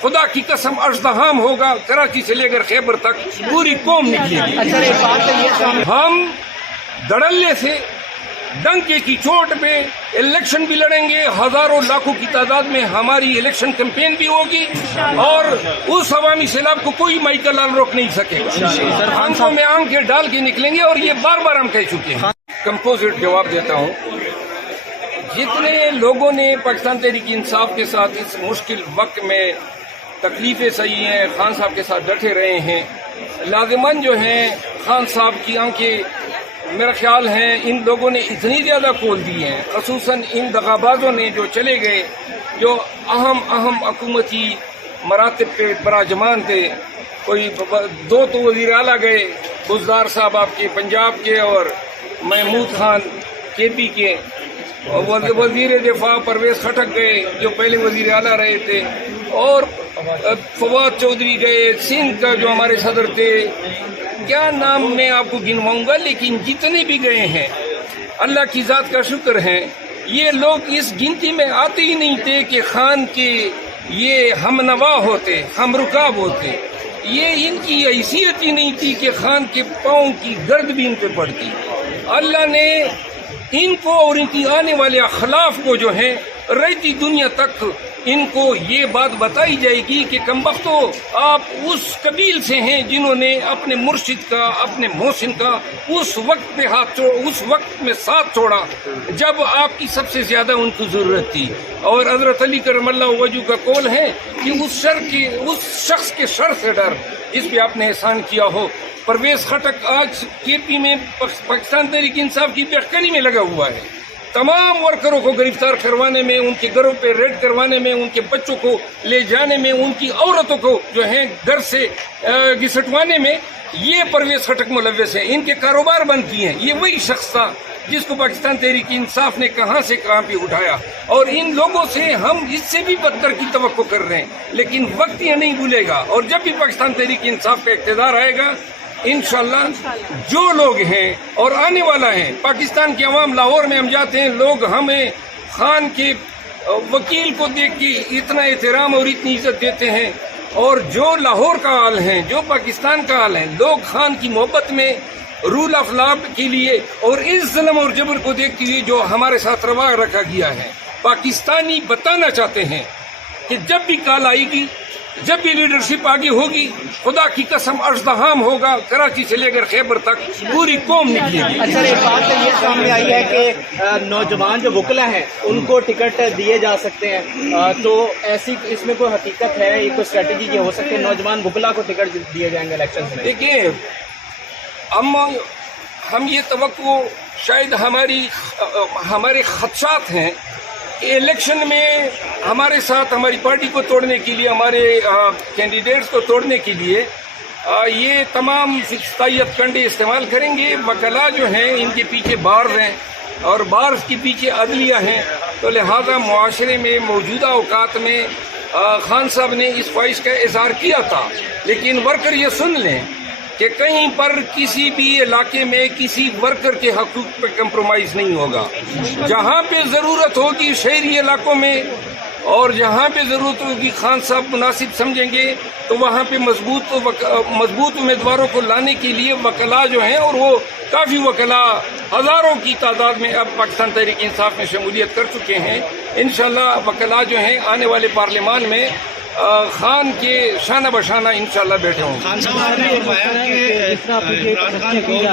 خدا کی قسم اشتحام ہوگا، کراچی سے لے کر خیبر تک پوری قوم نکلے گی۔ ہم دھڑلے سے ڈنکے کی چوٹ پہ الیکشن بھی لڑیں گے، ہزاروں لاکھوں کی تعداد میں ہماری الیکشن کیمپین بھی ہوگی، اور اس عوامی سیلاب کو کوئی مائیکل لال روک نہیں سکے گا۔ آنکھوں میں آنکھیں ڈال کے نکلیں گے، اور یہ بار بار ہم کہہ چکے ہیں۔ کمپوزٹ جواب دیتا ہوں، جتنے لوگوں نے پاکستان تحریک انصاف کے ساتھ اس مشکل وقت میں تکلیفیں سہی ہیں، خان صاحب کے ساتھ ڈٹے رہے ہیں، لازماً جو ہیں خان صاحب کی آنکھیں میرا خیال ہے ان لوگوں نے اتنی زیادہ کھول دی ہیں، خصوصاً ان دغابازوں نے جو چلے گئے، جو اہم حکومتی مراتب پہ براجمان تھے۔ کوئی دو تو وزیر اعلیٰ گئے، بزدار صاحب آپ کے پنجاب کے، اور محمود خان کے پی کے، وزیر دفاع پرویز خٹک گئے جو پہلے وزیر اعلیٰ رہے تھے، اور فواد چودھری گئے، سندھ کا جو ہمارے صدر تھے، کیا نام میں آپ کو گنواؤں گا، لیکن جتنے بھی گئے ہیں اللہ کی ذات کا شکر ہے، یہ لوگ اس گنتی میں آتے ہی نہیں تھے کہ خان کے یہ ہم نوا ہوتے، ہم رکاب ہوتے، یہ ان کی حیثیت ہی نہیں تھی کہ خان کے پاؤں کی گرد بھی ان پہ پڑتی۔ اللہ نے ان کو اور ان کی آنے والے اخلاف کو جو ہے رہتی دنیا تک ان کو یہ بات بتائی جائے گی کہ کمبختو آپ اس قبیل سے ہیں جنہوں نے اپنے مرشد کا، اپنے محسن کا اس وقت پہ اس وقت میں ساتھ چھوڑا جب آپ کی سب سے زیادہ ان کو ضرورت تھی۔ اور حضرت علی کرم اللہ وجہ کا قول ہے کہ اس شخص کے شر سے ڈر جس پہ آپ نے احسان کیا ہو۔ پرویز خٹک آج کے پی میں پاکستان تحریک انصاف کی بہتری میں لگا ہوا ہے، تمام ورکروں کو گرفتار کروانے میں، ان کے گھروں پہ ریڈ کروانے میں، ان کے بچوں کو لے جانے میں، ان کی عورتوں کو جو ہے گھر سے گھسٹوانے میں، یہ پرویز خٹک ملوث ہیں، ان کے کاروبار بند کیے ہیں۔ یہ وہی شخص تھا جس کو پاکستان تحریک انصاف نے کہاں سے کہاں پہ اٹھایا، اور ان لوگوں سے ہم اس سے بھی بدتر کی توقع کر رہے ہیں، لیکن وقت یہ نہیں بھولے گا، اور جب بھی پاکستان تحریک انصاف کا اقتدار آئے گا انشاءاللہ جو لوگ ہیں اور آنے والا ہے پاکستان کے عوام، لاہور میں ہم جاتے ہیں، لوگ ہمیں خان کے وکیل کو دیکھ کے اتنا احترام اور اتنی عزت دیتے ہیں، اور جو لاہور کا حال ہے، جو پاکستان کا حال ہے، لوگ خان کی محبت میں، رول آف لا کے لیے، اور اس ظلم اور جبر کو دیکھتے ہوئے جو ہمارے ساتھ روا رکھا گیا ہے، پاکستانی بتانا چاہتے ہیں کہ جب بھی کال آئے گی، جب بھی لیڈرشپ آگے ہوگی، خدا کی قسم ازدحام ہوگا، کراچی سے لے کر خیبر تک پوری قوم نکلے گی۔ اچھا، ایک بات یہ سامنے آئی ہے کہ نوجوان جو وکلا ہیں ان کو ٹکٹ دیے جا سکتے ہیں، تو ایسی اس میں کوئی حقیقت ہے، یہ کوئی اسٹریٹجی کی ہو سکتی ہے نوجوان وکلا کو ٹکٹ دیے جائیں گے الیکشن میں؟ دیکھیں، ہم یہ توقع شاید ہمارے خدشات ہیں کہ الیکشن میں ہمارے ساتھ ہماری پارٹی کو توڑنے کے لیے، ہمارے کینڈیڈیٹس کو توڑنے کے لیے یہ تمام 27 کنڈے استعمال کریں گے۔ وکلا جو ہیں ان کے پیچھے بارز ہیں، اور بارز کے پیچھے عدلیہ ہیں، تو لہذا معاشرے میں موجودہ اوقات میں خان صاحب نے اس خواہش کا اظہار کیا تھا، لیکن ورکر یہ سن لیں کہ کہیں پر کسی بھی علاقے میں کسی ورکر کے حقوق پہ کمپرومائز نہیں ہوگا۔ جہاں پہ ضرورت ہوگی شہری علاقوں میں، اور جہاں پہ ضرورت ہوگی خان صاحب مناسب سمجھیں گے، تو وہاں پہ مضبوط امیدواروں کو لانے کے لیے وکلا جو ہیں، اور وہ کافی وکلا ہزاروں کی تعداد میں اب پاکستان تحریک انصاف میں شمولیت کر چکے ہیں۔ انشاءاللہ وکلا جو ہیں آنے والے پارلیمان میں خان کے شانہ بشانہ انشاءاللہ بیٹھے ہوں گے۔ خان صاحب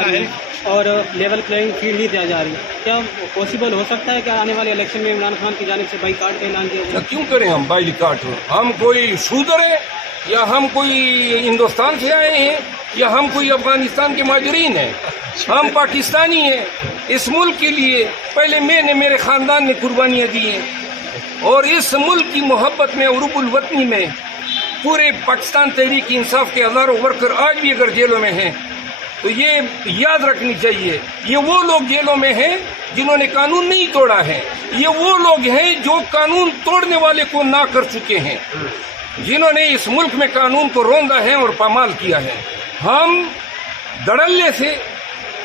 نے اور لیول پلینگ فیلڈ نہیں دیا جا رہی، کیا پاسبل ہو سکتا ہے کہ آنے والے الیکشن میں عمران خان کی جانب سے بائیکاٹ کا اعلان کیا جائے؟ کیوں کریں ہم بائیکاٹ؟ ہم کوئی شودر ہیں، یا ہم کوئی ہندوستان سے آئے ہیں، یا ہم کوئی افغانستان کے مہاجرین ہیں؟ ہم پاکستانی ہیں۔ اس ملک کے لیے پہلے میں نے، میرے خاندان نے قربانیاں دی ہیں، اور اس ملک کی محبت میں، عروب الوطنی میں پورے پاکستان تحریک انصاف کے ہزاروں ورکر آج بھی اگر جیلوں میں ہیں تو یہ یاد رکھنی چاہیے، یہ وہ لوگ جیلوں میں ہیں جنہوں نے قانون نہیں توڑا ہے، یہ وہ لوگ ہیں جو قانون توڑنے والے کو نہ کر چکے ہیں، جنہوں نے اس ملک میں قانون کو روندا ہے اور پامال کیا ہے۔ ہم دھڑلے سے